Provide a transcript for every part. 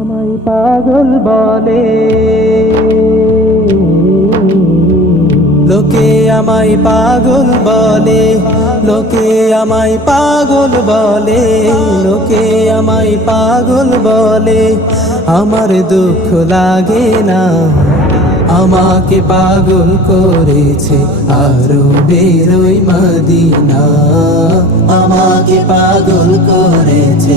আমায় পাগল বলে। লোকে আমায় পাগল বলে, লোকে আমায় পাগল বলে, লোকে আমায় পাগল বলে। আমার দুঃখ লাগে না, আমাকে পাগল করেছে আরও বেরোই মদিনা। আমাকে পাগল করেছে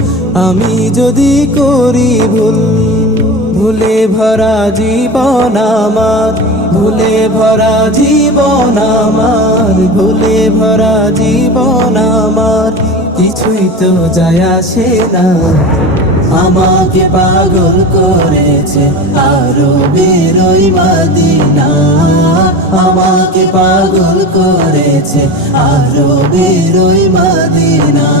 আমি যদি করি ভুল, ভুলে ভরা জীবন আমার, ভুলে ভরা জীবন আমার, ভুলে ভরা জীবন আমার, কিছুই তো যায় আসে না। আমাকে পাগল করেছে আরও বেরোই মদিনা। আমাকে পাগল করেছে আরও বেরোই মদিনা।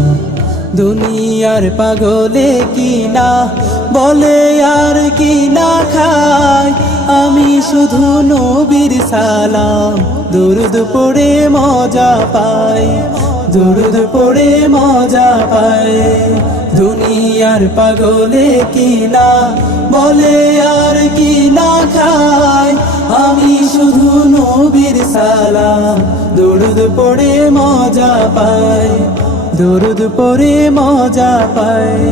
দুনিয়ার পাগলে কি না বলে আর কি না খায় আমি শুধু নবীর সালাম, দুরুদ পড়ে মজা পাই, দুরুদ পড়ে মজা পাই। দুনিয়ার পাগলে কি না বলে আর কি না খায় আমি শুধু নবীর সালাম, দুরুদ পড়ে মজা পাই। দরুদ পরে মজা পায়।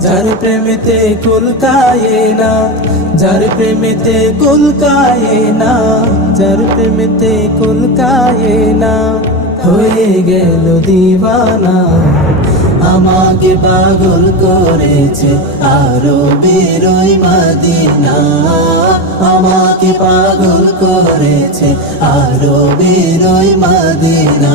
যার প্রেমেতে কুলকায়ে না, যার প্রেমেতে কুলকায়ে না, যার প্রেমেতে কুলকায়ে না, হয়ে গেল দিওয়ানা। আমাকে পাগল করেছে আরও বেরোই মদিনা। আমাকে পাগল করেছে আরও বেরোই মদিনা।